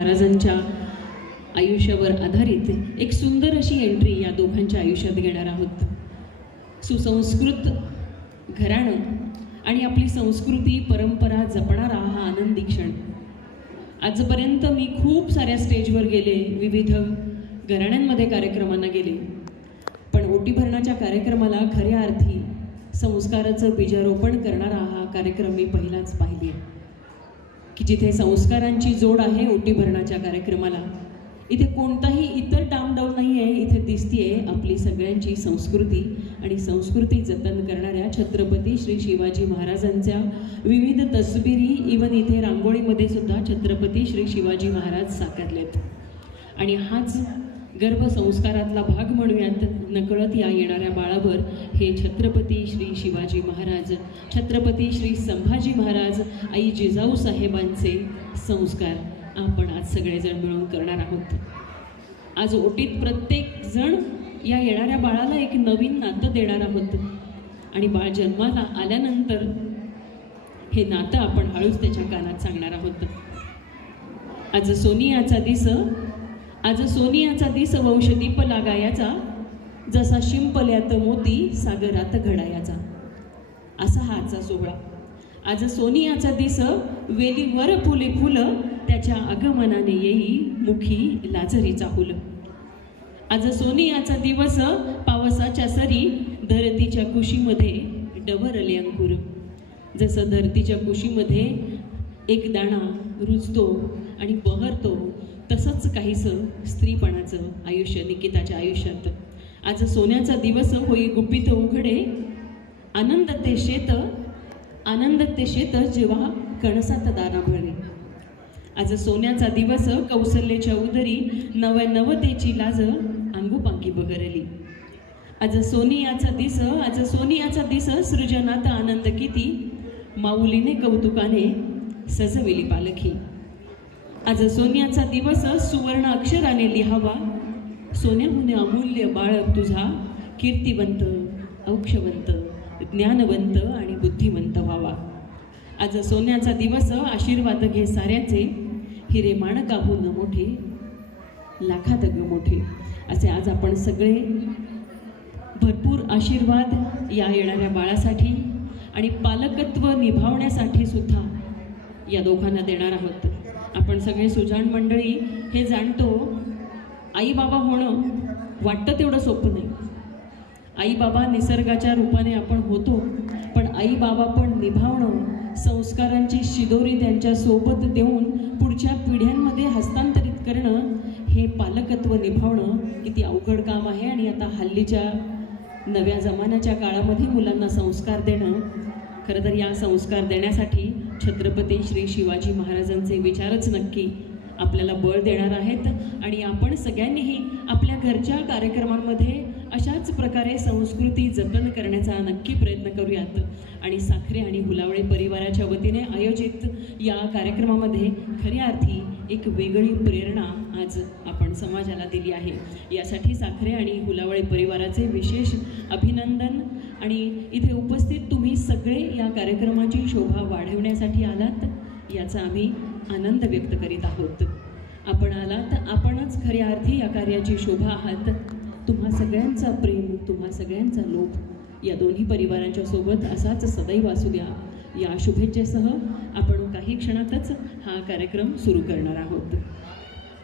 महाराजांच्या आयुष्यावर आधारित एक सुंदर अशी एंट्री या दोघांच्या आयुष्यात घेणार आहोत. सुसंस्कृत घराणं आणि आपली संस्कृती परंपरा जपणारा हा आनंदी क्षण. आजपर्यंत मी खूप साऱ्या स्टेजवर गेले, विविध घराण्यांमध्ये कार्यक्रमांना गेले, पण ओटी भरण्याच्या कार्यक्रमाला खऱ्या अर्थी संस्काराचं बीजारोपण करणारा हा कार्यक्रम मी पहिलाच पाहिले, की जिथे संस्कारांची जोड आहे ओटी भरण्याच्या कार्यक्रमाला. इथे कोणताही इतर डामडौल नाही आहे, इथे दिसतीये आपली सगळ्यांची संस्कृती आणि संस्कृती जतन करणाऱ्या छत्रपती श्री शिवाजी महाराजांच्या विविध तसबिरी. इवन इथे रांगोळीमध्ये सुद्धा छत्रपती श्री शिवाजी महाराज साकारलेत आणि हाच गर्भसंस्कारातला भाग म्हणूयात. नकळत या येणाऱ्या बाळावर हे छत्रपती श्री शिवाजी महाराज, छत्रपती श्री संभाजी महाराज, आई जिजाऊ साहेबांचे संस्कार आपण आज सगळेजण मिळून करणार आहोत. आज ओटीत प्रत्येक जण या येणाऱ्या बाळाला एक नवीन नातं देणार आहोत आणि बाळ जन्माला आल्यानंतर हे नातं आपण हळूच त्याच्या कानात सांगणार आहोत. आज सोनियाचा दिस वंशदीप लागायाचा, जसा शिंपल्यात मोती सागरात घडायाचा. असा हा आजचा सोहळा. आज सोनियाचा दिस वेलीवर फुले फुलं, त्याच्या आगमनाने येई मुखी लाजरीचा फुल. आज सोनियाचा दिवस पावसाच्या सरी, धरतीच्या कुशीमध्ये डवरले अंकुर. जसं धरतीच्या कुशीमध्ये एक दाणा रुजतो आणि बहरतो, तसंच काहीसं स्त्रीपणाचं आयुष्य निकिताच्या आयुष्यात. आज सोन्याचा दिवस होई गुपित उघडे, आनंद ते शेत जेव्हा कणसात दाना भरले. आज सोन्याचा दिवस कौसल्याच्या उदरी, नवतेची लाज अंगुपांगी बहरली. आज सोनियाचा दिस सृजनात आनंद किती, माऊलीने कौतुकाने सजविली पालखी. आज सोन्याचा दिवस सुवर्ण अक्षराने लिहावा, सोन्याहून अमूल्य बाळ तुझा कीर्तिवंत, औक्षवंत, ज्ञानवंत आणि बुद्धिवंत व्हावा. आज सोन्याचा दिवस आशीर्वाद घे साऱ्याचे, हिरे माणकाहून मोठे, लाखात ग मोठे. असे आज आपण सगळे भरपूर आशीर्वाद या येणाऱ्या बाळासाठी आणि पालकत्व निभावण्यासाठी सुद्धा या दोघांना देणार आहोत. आपण सगळे सुजाण मंडळी हे जाणतो, आई बाबा होणं वाटतं तेवढं सोपं नाही. आई बाबा निसर्गाच्या रूपाने आपण होतो, पण आई बाबा पण निभावणं, संस्कारांची शिदोरी त्यांच्यासोबत देऊन पुढच्या पिढ्यांमध्ये हस्तांतरित करणं, हे पालकत्व निभावणं किती अवघड काम आहे. आणि आता हल्लीच्या नव्या जमान्याच्या काळामध्ये मुलांना संस्कार देणं, खरं तर या संस्कार देण्यासाठी छत्रपती श्री शिवाजी महाराजांचे विचारच नक्की आपल्याला बळ देणार आहेत. आणि आपण सगळ्यांनीही आपल्या घरच्या कार्यक्रमांमध्ये अशाच प्रकारे संस्कृती जतन करण्याचा नक्की प्रयत्न करूयात. आणि साखरे आणि हुलावळे परिवाराच्या वतीने आयोजित या कार्यक्रमामध्ये खऱ्या अर्थी एक वेगळी प्रेरणा आज आपण समाजाला दिली आहे. यासाठी साखरे आणि हुलावळे परिवाराचे विशेष अभिनंदन. आणि इथे उपस्थित तुम्ही सगळे या कार्यक्रमाची शोभा वाढवण्यासाठी आलात, याचा आम्ही आनंद व्यक्त करीत आहोत. आपण आलात, आपणच खऱ्या अर्थी या कार्याची शोभा आहात. तुम्हा सगळ्यांचा प्रेम, तुम्हा सगळ्यांचा लोभ या दोन्ही परिवारांच्या सोबत असाच सदैव असू द्या. या शुभेच्छेसह आपण काही क्षणातच हा कार्यक्रम सुरू करणार आहोत.